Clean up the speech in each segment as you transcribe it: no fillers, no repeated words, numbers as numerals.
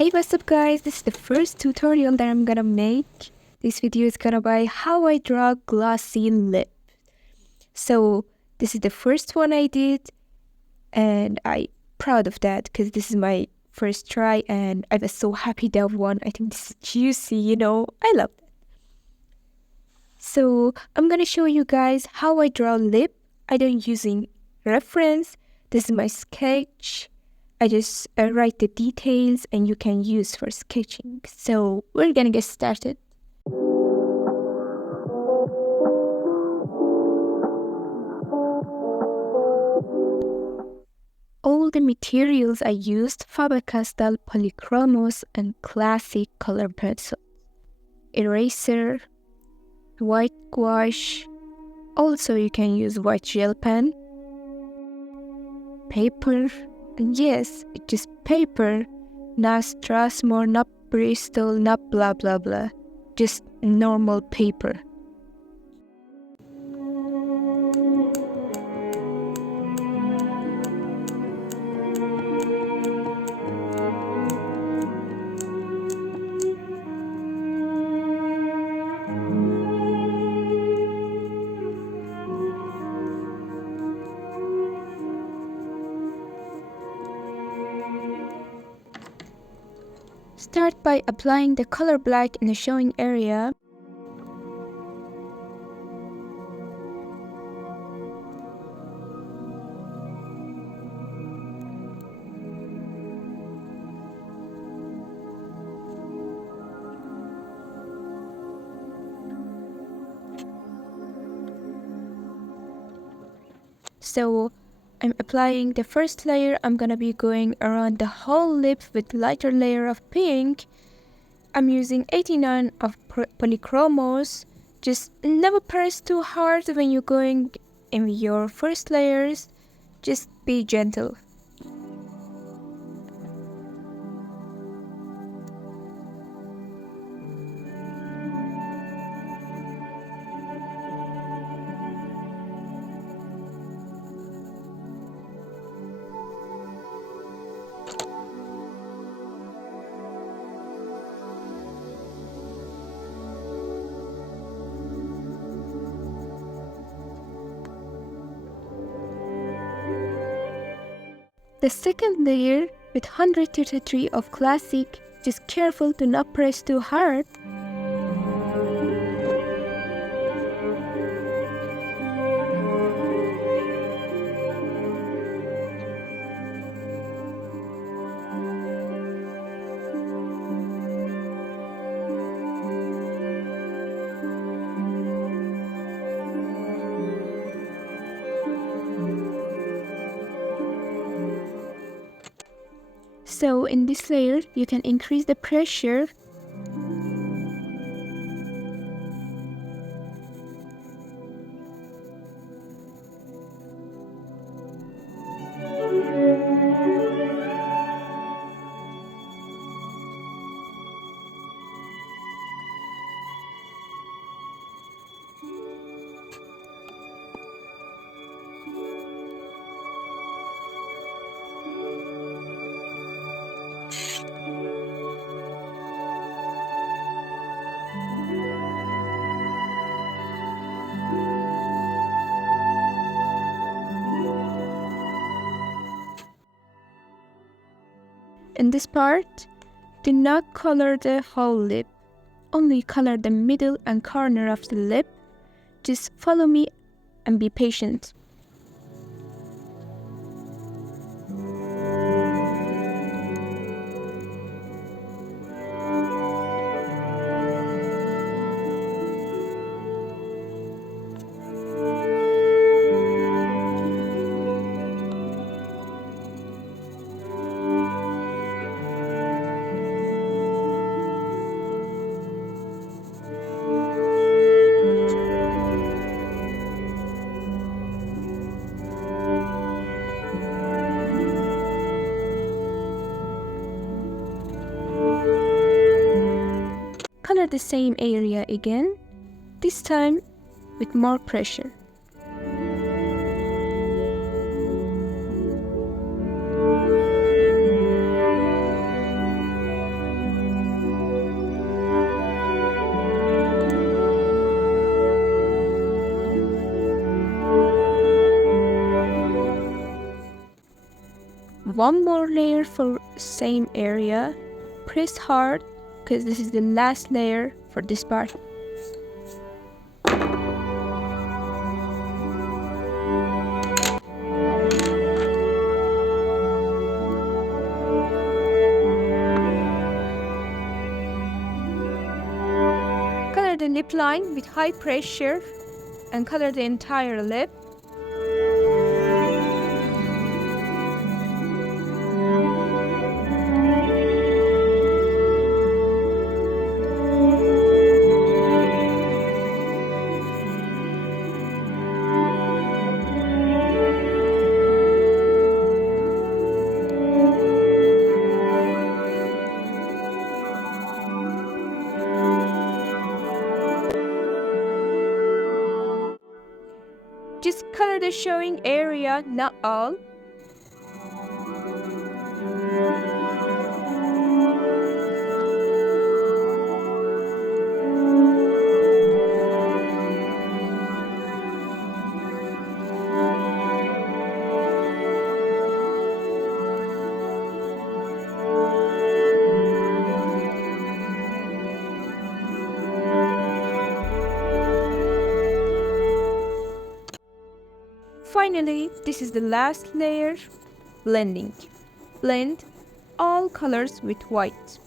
Hey, what's up guys? This is the first tutorial that I'm gonna make. This video is gonna be how I draw glossy lip. So this is the first one I did and I'm proud of that because this is my first try and I was so happy that one. I think this is juicy, I love that. So I'm gonna show you guys how I draw lip. I don't using reference. This is my sketch. I just write the details and you can use for sketching. So we're gonna get started. All the materials I used: Faber-Castell, Polychromos, and classic color pencil, eraser, white gouache. Also you can use white gel pen, paper. And yes, it's just paper, not Strathmore, not Bristol, not blah blah blah, just normal paper. Start by applying the color black in the showing area. So I'm applying the first layer. I'm gonna be going around the whole lip with lighter layer of pink. I'm using 89 of Polychromos. Just never press too hard when you're going in your first layers. Just be gentle. The second layer with 133 of classic, just careful to not press too hard. So in this layer, you can increase the pressure. In this part, do not color the whole lip. Only color the middle and corner of the lip. Just follow me and be patient. Color the same area again, this time with more pressure. one more layer for same area. Press hard because this is the last layer for this part. Color the lip line with high pressure and color the entire lip. Just color the showing area, not all. Finally, this is the last layer, blending. Blend all colors with white.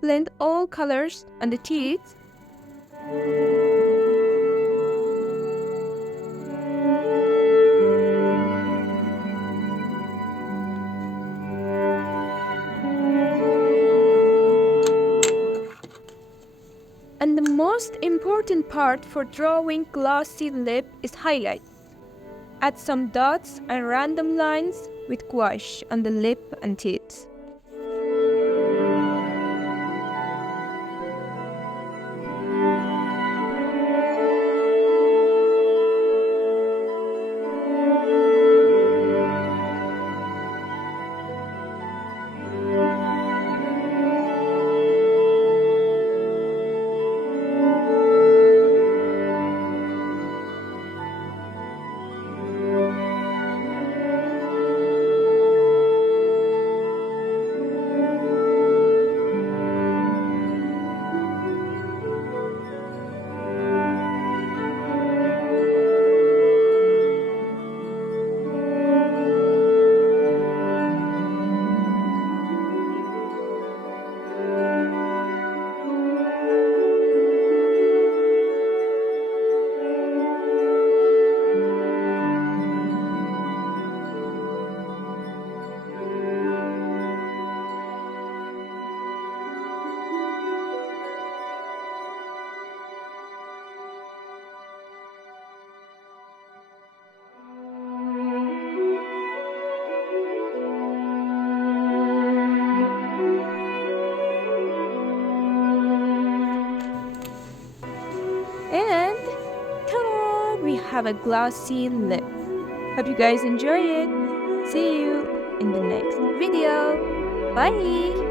Blend all colors on the teeth. And the most important part for drawing glossy lip is highlight. Add some dots and random lines with gouache on the lip and teeth. we have a glossy lip. Hope you guys enjoy it. See you in the next video. Bye!